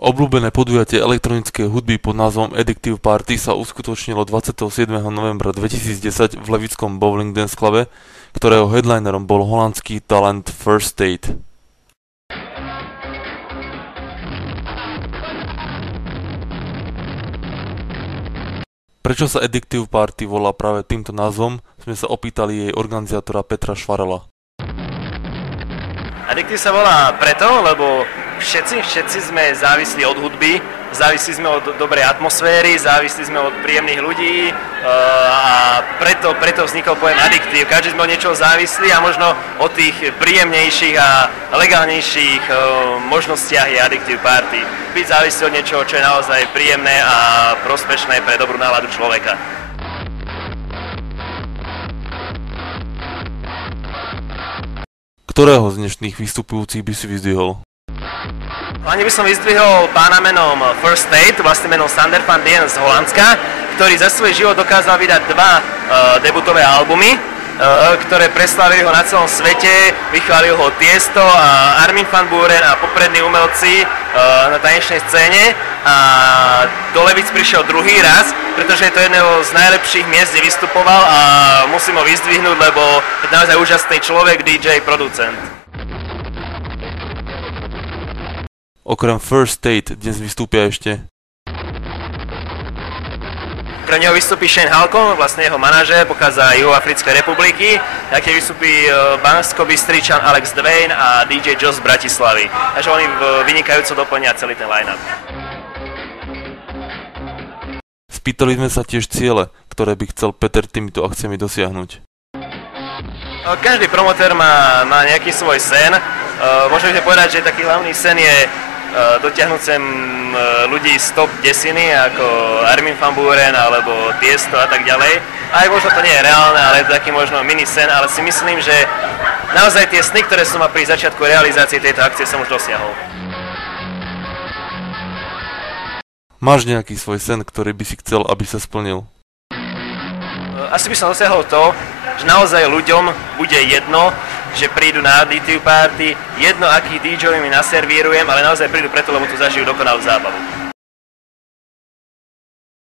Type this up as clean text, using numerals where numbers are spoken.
Obľúbené podujatie elektronickej hudby pod názvom Addictive Party sa uskutočnilo 27. novembra 2010 v levickom Bowling Dance Clube, ktorého headlinerom bol holandský talent First State. Prečo sa Addictive Party volá práve týmto názvom, sme sa opýtali jej organizátora Petra Švarela. Addictive sa volá preto, lebo všetci sme závislí od hudby, závislí sme od dobrej atmosféry, závislí sme od príjemných ľudí a preto vznikol pojem Addictive. Každý sme od niečoho závislí a možno od tých príjemnejších a legálnejších možnostiach je Addictive Party. Byť závislý od niečoho, čo je naozaj príjemné a prospešné pre dobrú náladu človeka. Ktorého z dnešných vystupujúcich by si vyzdvihol? Hlavne by som vyzdvihol pána menom First State, vlastne menom Sander van Dien z Holandska, ktorý za svoj život dokázal vydať dva debutové albumy, ktoré preslávili ho na celom svete, vychválil ho Tiesto a Armin van Buuren a poprední umelci na tanečnej scéne. A do Levic prišiel druhý raz, pretože je to jedného z najlepších miest, kde vystupoval a musím ho vyzdvihnúť, lebo je naozaj úžasný človek, DJ, producent. Okrem First State dnes vystúpia ešte. Okrem neho vystúpi Shane Halcon, vlastne jeho manažér, pochádza z Juhoafrickej republiky. Taktiež vystúpi Banskobystričan Alex Dwayne a DJ Joss z Bratislavy. Takže oni vynikajúco doplnia celý ten line-up. Spýtali sme sa tiež ciele, ktoré by chcel Peter týmito akciami dosiahnuť. Každý promotér má nejaký svoj sen. Môžeme povedať, že taký hlavný sen je dotiahnuť sem ľudí z top desiny, ako Armin van Buuren alebo Tiesto a tak ďalej. Aj možno to nie je reálne, ale je taký možno mini sen, ale si myslím, že naozaj tie sny, ktoré som mal pri začiatku realizácie tejto akcie, som už dosiahol. Máš nejaký svoj sen, ktorý by si chcel, aby sa splnil? Asi by som dosiahol to, že naozaj ľuďom bude jedno, že prídu na Addictive Party, jedno aký DJ mi naservírujem, ale naozaj prídu preto, lebo tu zažijú dokonalú zábavu.